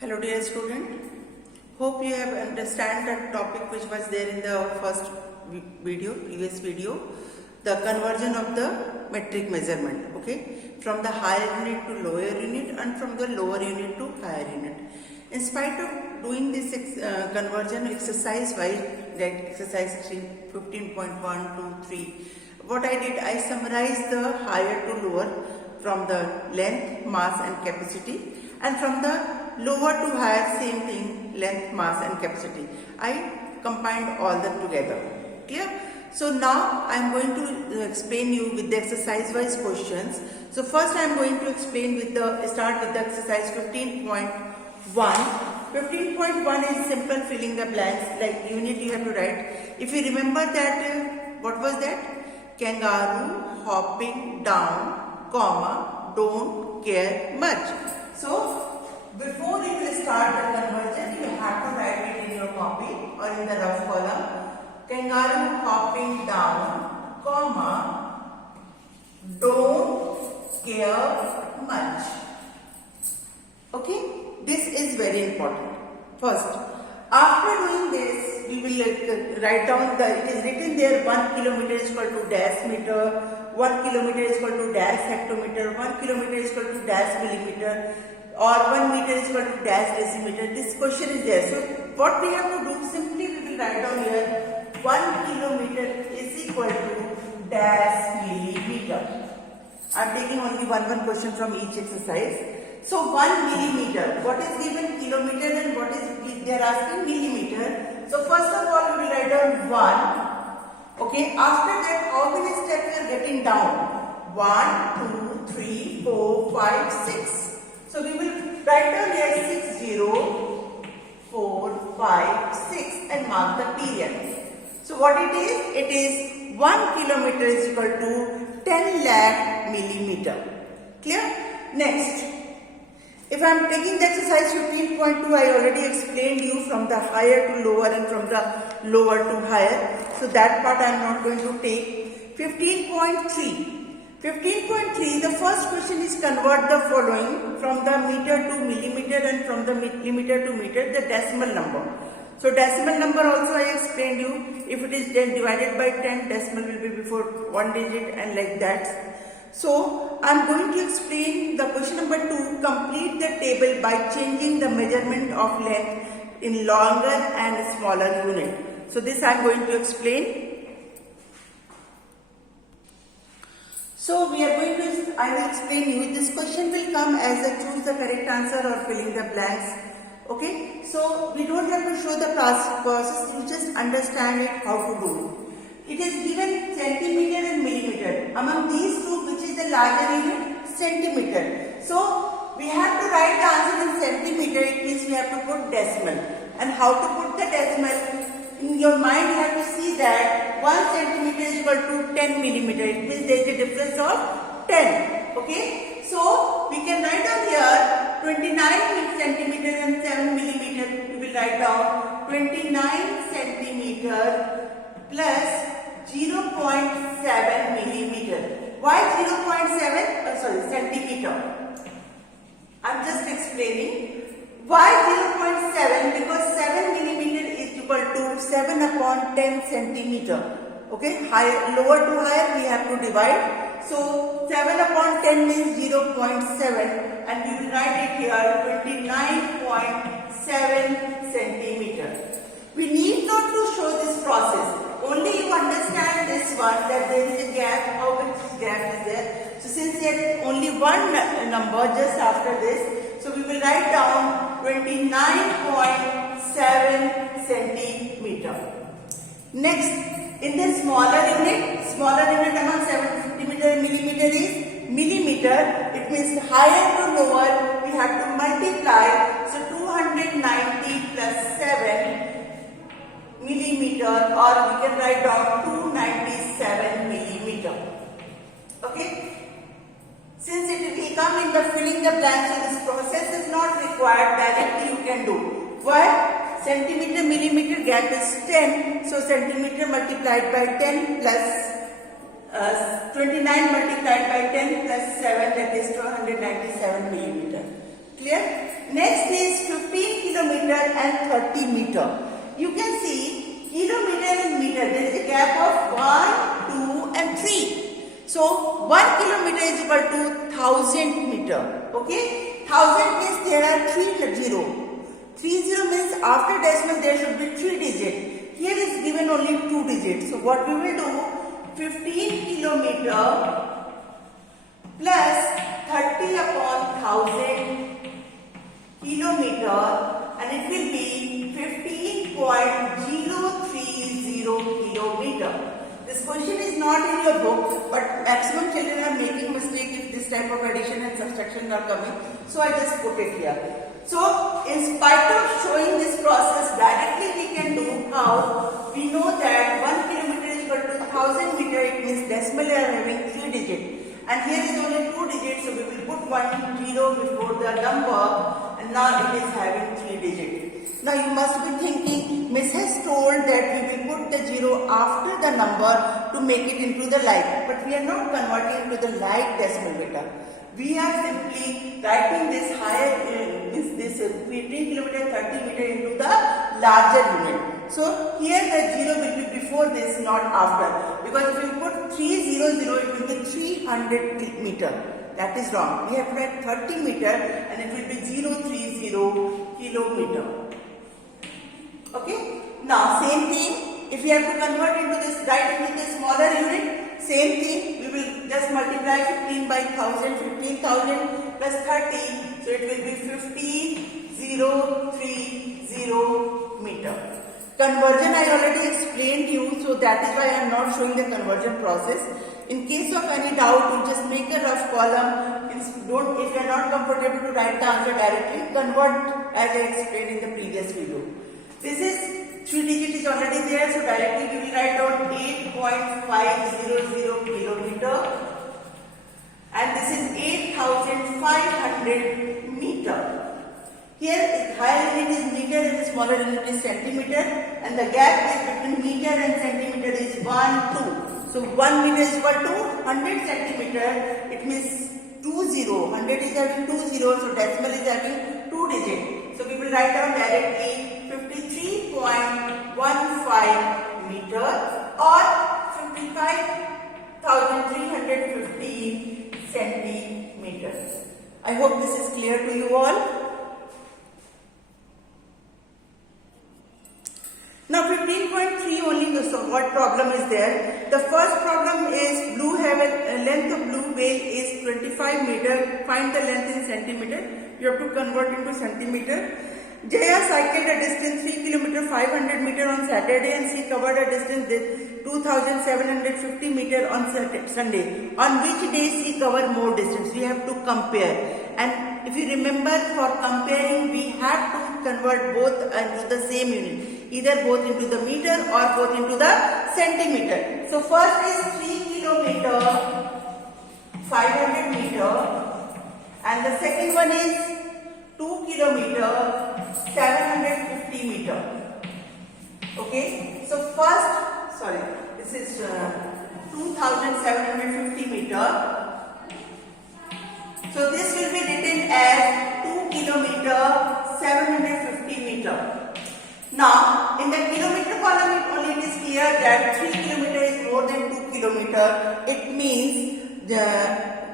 Hello dear student, hope you have understand the topic which was there in the first previous video, the conversion of the metric measurement, okay, from the higher unit to lower unit and from the lower unit to higher unit. In spite of doing this conversion exercise wise, like exercise 15.1 to 3, what I did, I summarized the higher to lower from the length, mass and capacity, and from the lower to higher, same thing, length, mass and capacity. I combined all them together. Clear? So now I am going to explain you with the exercise wise questions. So first I am going to explain with start with the exercise 15.1. 15.1 is simple filling the blanks, like unit you have to write. If you remember that, what was that? Kangaroo hopping down, comma, don't care much. So before you will start the conversion, you have to write it in your copy or in the rough column. Kangaroo hopping down, comma, don't care much. Okay, this is very important. First, after doing this, we will write down it is written there 1 kilometer is equal to dash meter, 1 kilometer is equal to dash hectometer, 1 kilometer is equal to dash millimeter, or 1 meter is equal to dash decimeter. This question is there. So what we have to do, simply we will write down here 1 kilometer is equal to dash millimeter. I am taking only one question from each exercise. So 1 millimeter, what is given kilometer and what is they are asking millimeter. So first of all we will write down 1. Okay, after that how many steps we are getting down? 1, 2, 3, 4, 5, 6. So we will write down here 6, 0, 4, 5, 6 and mark the period. So what it is? It is 1 kilometer is equal to 10 lakh millimeter. Clear? Next, if I am taking the exercise 15.2, I already explained you from the higher to lower and from the lower to higher. So that part I am not going to take. 15.3. 15.3, the first question is convert the following from the meter to millimeter and from the millimeter to meter, the decimal number. So decimal number also I explained you. If it is then divided by 10, decimal will be before one digit and like that. So I am going to explain the question number 2. Complete the table by changing the measurement of length in longer and smaller unit. So this I am going to explain. So we are going to, I will explain you. This question will come as a choose the correct answer or filling the blanks. Okay. So we don't have to show the process. You just understand it how to do it. It is given centimeter and millimeter. Among these two, which is the larger unit? Centimeter. So we have to write the answer in centimeter. It means we have to put decimal. And how to put the decimal? In your mind, you have to see that 1 centimeter is equal to 10 millimeter. It means there is a difference of 10. Okay. So we can write down here 29 centimeter and 7 millimeter. We will write down 29 centimeter plus 0.7 millimeter. Why 0.7? Centimeter. I am just explaining. Why 0.7? Because 7 millimeter is equal to 7 upon 10 centimeter. Okay, lower to higher we have to divide. So 7 upon 10 means 0.7 and we will write it here 29.7 centimeter. We need not to show this process. Only you understand this one, that there is a gap, how much gap is there. So since there is only one number just after this, so we will write down 29.7 centimeter. Next, in the smaller unit among 7 centimeter and millimeter is millimeter. It means higher to lower, we have to multiply. So 290 plus 7 millimeter, or we can write down 297 millimeter. Okay. Since it will come in the filling the blanks, so this process is not required, directly you can do. Why? Centimeter millimeter gap is 10. So centimeter multiplied by 10 plus 29 multiplied by 10 plus 7, that is 297 millimeter. Clear? Next is 50. and 30 meter. You can see kilometer and meter, there is a gap of 1, 2 and 3. So 1 kilometer is equal to 1000 meter. Okay, 1000 means there are 3 zero. 30 means after decimal there should be 3 digits. Here is given only 2 digits. So what we will do, 15 kilometer plus 30 upon 1000 kilometer, and it will be 15.030 kilometer. This question is not in your book, but maximum children are making mistake if this type of addition and subtraction are coming. So I just put it here. So in spite of showing this process directly, we can do how we know that 1 kilometer is equal to 1000 meter. It means decimal are having 3 digits, and here is only 2 digits. So we will put 1 0 before the number, and now it is having 3 digits. Now you must be thinking, Miss has told that we will put the 0 after the number to make it into the like, but we are not converting to the like decimal meter. We are simply writing this higher, this 15 kilometer 30 meter into the larger unit. So here the 0 will be before this, not after, because if we put 300, it will be 300 meter. That is wrong. We have to write 30 meter and it will be 030 kilometer. Okay. Now same thing, if we have to convert into this, write into the smaller unit, same thing, we will just multiply 15 by 1000, 15,000 plus 30, so it will be 50,030 meter. Conversion I already explained you, so that is why I am not showing the conversion process. In case of any doubt, you just make a rough column. If you are not comfortable to write the answer directly, convert as I explained in the previous video. This is 3 digit is already there, so directly we will write down 8.500 kilometer, and this is 8,500 meter. Here higher unit is meter and the smaller unit is centimeter, and the gap is between meter and centimeter is 1, 2. So 1 meter is equal to 100 centimeter. It means 20. 100 is having 20, so decimal is having 2 digits. So we will write down directly 53.15 meter or 55,315 centimeters. I hope this is clear to you all. Now 15.3 only, so what problem is there? The first problem is blue whale, length of blue whale is 25 meter. Find the length in centimeter. You have to convert into centimeter. Jaya cycled a distance 3 km 500 meter on Saturday, and she covered a distance 2,750 meter on Sunday. On which day she covered more distance? We have to compare. And if you remember, for comparing we have to convert both into the same unit, either both into the meter or both into the centimeter. So first is 3 kilometer 500 meter, and the second one is 2 kilometer 750 meter. Okay, so first, this is 2,750 meter. So this will be written as 2 kilometer 750 meter. Now in the kilometer column it is clear that 3 kilometer is more than 2 kilometer. It means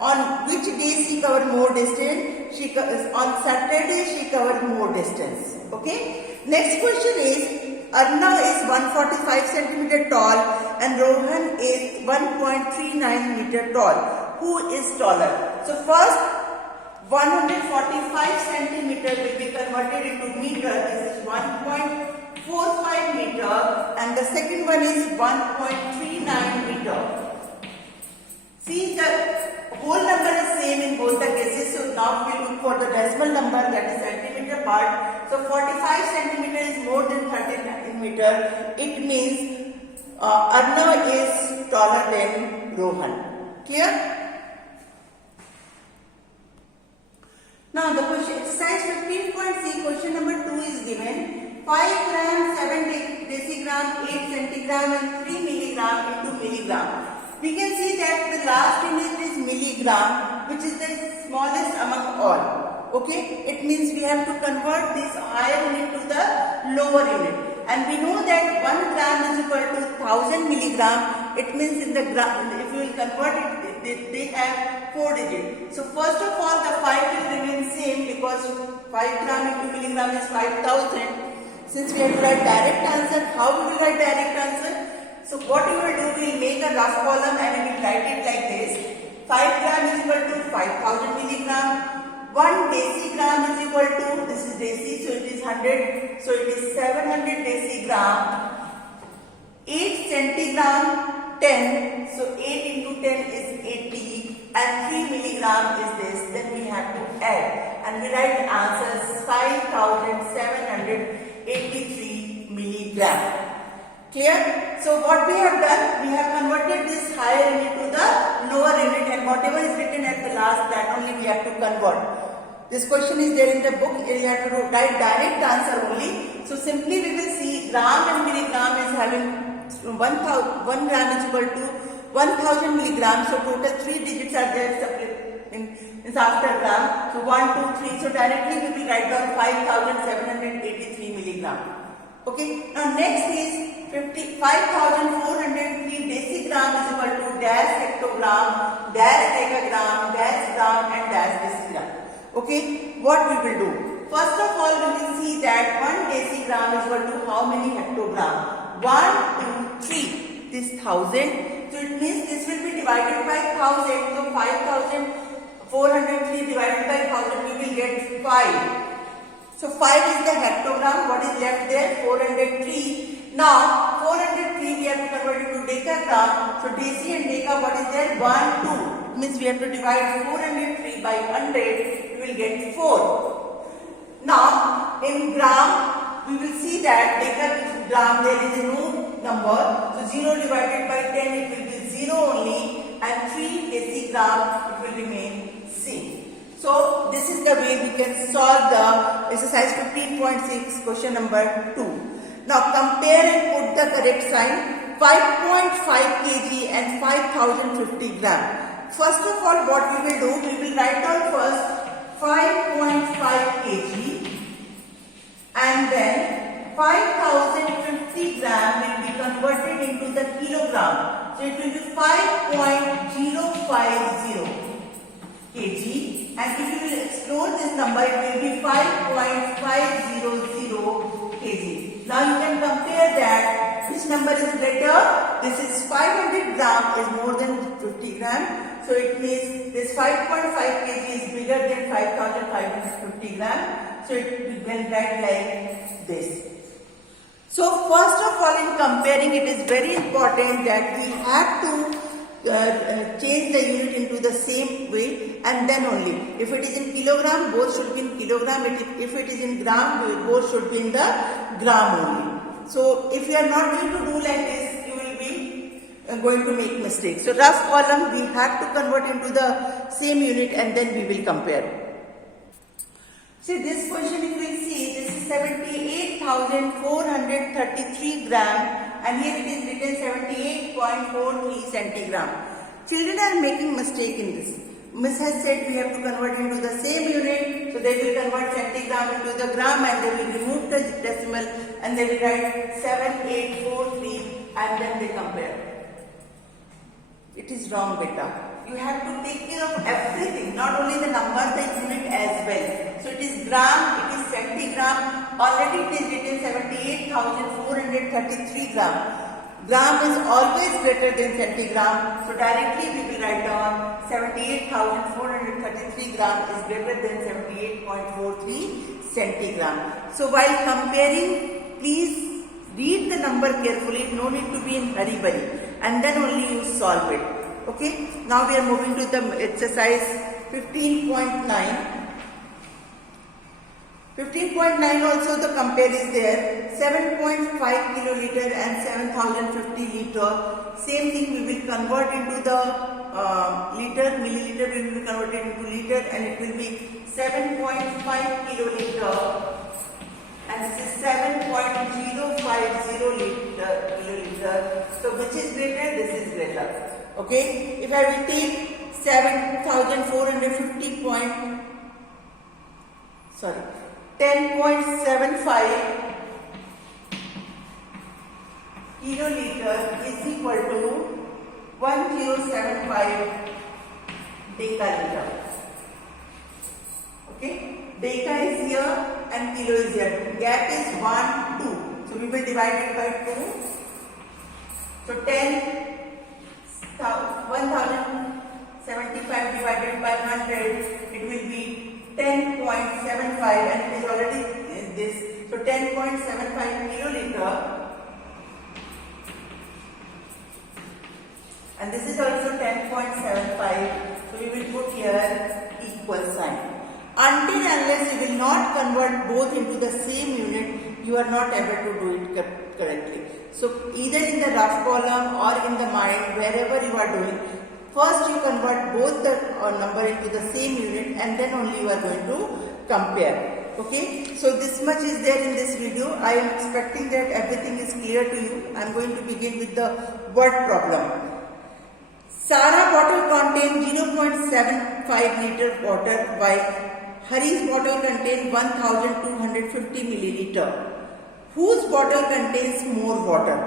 on which day she covered more distance? On Saturday she covered more distance. Okay. Next question is, Arna is 145 centimeter tall and Rohan is 1.39 meter tall. Who is taller? So first 145 centimeter will be converted into meter. This is 1.45 meter, and the second one is 1.39 meter. See, the whole number is same in both the cases. So now we look for the decimal number, that is centimeter part. So 45 centimeter is more than 39 meter. It means Arnav is taller than Rohan. Clear? Now the question, exercise 15.c, question number 2 is given. 5 gram, 7 decigram, 8 centigram and 3 milligram into milligram. We can see that the last unit is milligram, which is the smallest among all. Okay, it means we have to convert this higher unit to the lower unit, and we know that 1 gram is equal to 1000 milligram. It means in the gram, if you will convert it, they have 4 digits. So first of all, the 5 will remain same because 5 gram into milligram is 5000. Since we have to write direct answer, how we will write direct answer? So what we will do, we will make a rough column and we will write it like this. 5 gram is equal to 5000 milligram. 1 decigram is equal to, this is deci, so it is 100, so it is 700 decigram. 8 centigram, 10, so 8 into 10 is 80, and 3 milligram is this, then we have to add, and we write answers 5783 milligram. Clear? So what we have done, we have converted this higher unit to the lower unit, and whatever is written at the last, that only we have to convert. This question is there in the book, you have to write direct answer only. So simply we will see gram and milligram is having 1 gram is equal to 1000 milligrams. So total 3 digits are there in after gram. So 1, 2, 3. So directly we will write down 5783 milligram. Okay. Now next is 5403 decigram is equal to dash hectogram, dash decagram, dash gram, and dash decigram. Okay. What we will do? First of all, we will see that 1 decigram is equal to how many hectogram? 1, 2, 3. This 1000. So it means this will be divided by 1000. So 5403 divided by 1000, we will get 5. So 5 is the hectogram. What is left there? 403. Now 403 we have to convert it to decagram. So deci and deca, what is there? 1, 2. It means we have to divide 403 by 100. We will get 4. Now in gram, we will see that decagram there is no number. So 0 divided by 10, it will be 0 only, and 3 decigram, it will remain same. So this is the way we can solve the exercise 15.6 question number 2. Now compare and put the correct sign. 5.5 kg and 5050 gram. First of all, what we will do, we will write down first 5.5 kg and then 5050 gram will be converted into the kilogram. So it will be 5.050 kg, and if you will explore this number, it will be 5.500 kg. Now you can compare that. Which number is greater? This is 500 gram is more than 50 gram. So it means this 5.5 kg is bigger than 5550 gram. So it will write like this. So first of all, in comparing, it is very important that we have to change the unit into the same way, and then only. If it is in kilogram, both should be in kilogram. If it is in gram, both should be in the gram only. So if you are not going to do like this, you will be going to make mistakes. So rough column, we have to convert into the same unit, and then we will compare. See this question, if we see, this is 78,433 gram, and here it is written 78.43 centigram. Children are making mistake in this. Miss has said we have to convert into the same unit, so they will convert centigram into the gram, and they will remove the decimal, and they will write 7843, and then they compare. It is wrong, beta. You have to take care of everything, not only the number, the unit as well. So it is gram, it is centigram. Already it is written 78,433 gram. Gram is always greater than centigram. So directly we will write down 78,433 gram is greater than 78.43 centigram. So while comparing, please read the number carefully. No need to be in hurry, and then only you solve it. Okay. Now we are moving to the exercise 15.9. 15.9 also the compare is there. 7.5 kiloliter and 7050 liter. Same thing we will convert into the liter. Milliliter we will convert it into liter, and it will be 7.5 kiloliter. And this is 7.050 kiloliter. So which is greater? This is greater. Okay. If I will take 7,450 sorry, 10.75 kiloliter is equal to 1075 decaliter. Okay, deca is here and kilo is here. Gap is 1, 2. So we will divide it by 2. So 1075 divided by 100, it will be 10.75, and it is already this. So 10.75 kiloliter, and this is also 10.75. So we will put here equal sign. Until unless you will not convert both into the same unit, you are not able to do it correctly. So either in the rough column or in the mind, wherever you are doing, first you convert both the number into the same unit, and then only you are going to compare. Okay, so this much is there in this video. I am expecting that everything is clear to you. I am going to begin with the word problem. Sara bottle contains 0.75 liter water while Hari's bottle contains 1250 milliliter. Whose bottle contains more water?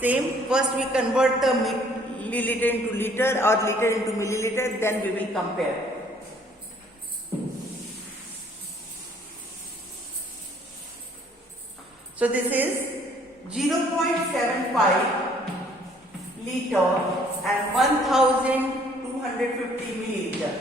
Same, first we convert the milliliter into liter or liter into milliliter, then we will compare. So this is 0.75 liter and 1250 milliliter.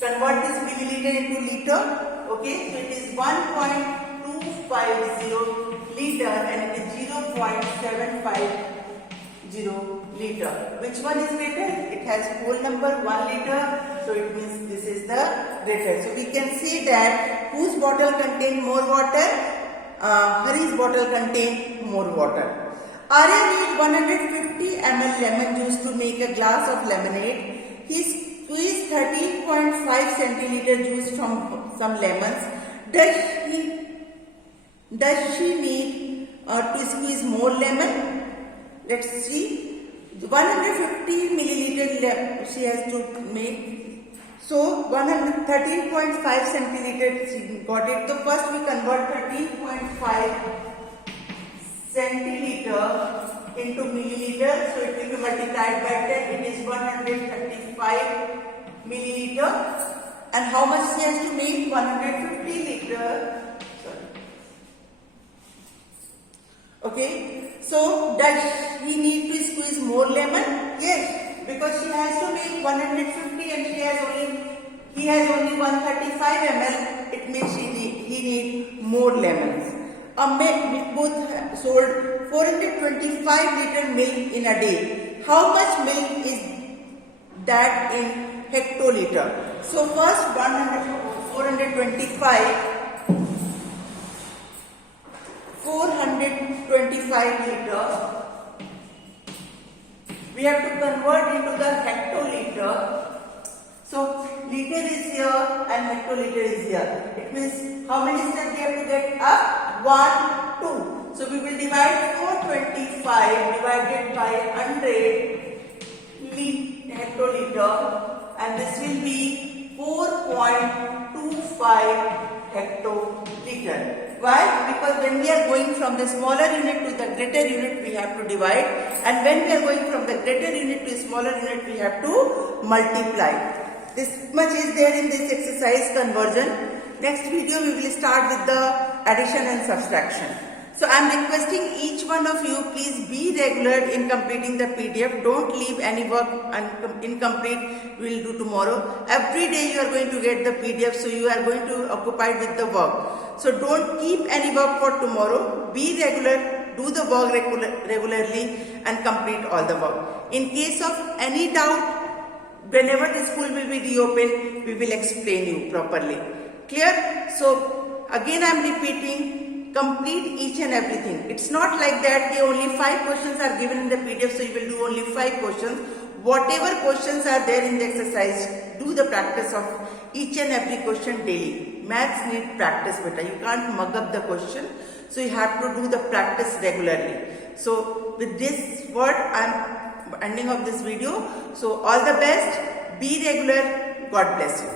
Convert this milliliter into liter. Okay, so it is 1.250 liter and it is 0.750 liter. Which one is greater? It has whole number 1 liter, so it means this is the greater. So we can say that whose bottle contains more water? Hari's bottle contains more water. Arya needs 150 ml lemon juice to make a glass of lemonade. He squeezed 13.5 centiliter juice from some lemons. Does she need to squeeze more lemon? Let's see. 150 milliliter she has to make. So 13.5 centiliter she got it. So first we convert 13.5 centiliter into milliliter. So it will be multiplied by 10. It is 135 milliliter. And how much she has to make? 150 liter. Sorry. Okay. So does he need to squeeze more lemon? Yes, because she has to make 150 and he has only 135 ml. It means he need more lemons. A milk booth sold 425 liter milk in a day. How much milk is that in hectoliter? So first 425 liter. We have to convert into the hectoliter. So liter is here and hectoliter is here. It means how many steps we have to get up? 1, 2. So we will divide 425 divided by 100 hectoliter, and this will be 4.25 hectoliter. Why? Because when we are going from the smaller unit to the greater unit, we have to divide, and when we are going from the greater unit to smaller unit, we have to multiply. This much is there in this exercise conversion. Next video we will start with the addition and subtraction. So I am requesting each one of you, please be regular in completing the PDF. Don't leave any work incomplete. We will do tomorrow. Every day you are going to get the PDF, so you are going to occupy with the work. So don't keep any work for tomorrow. Be regular, do the work regularly and complete all the work. In case of any doubt, whenever the school will be reopened, we will explain you properly. Clear? So again I am repeating, complete each and everything. It's not like that only 5 questions are given in the PDF, so you will do only 5 questions. Whatever questions are there in the exercise, do the practice of each and every question daily. Maths need practice, beta. You can't mug up the question, so you have to do the practice regularly. So with this word, I am ending of this video. So all the best, be regular, God bless you.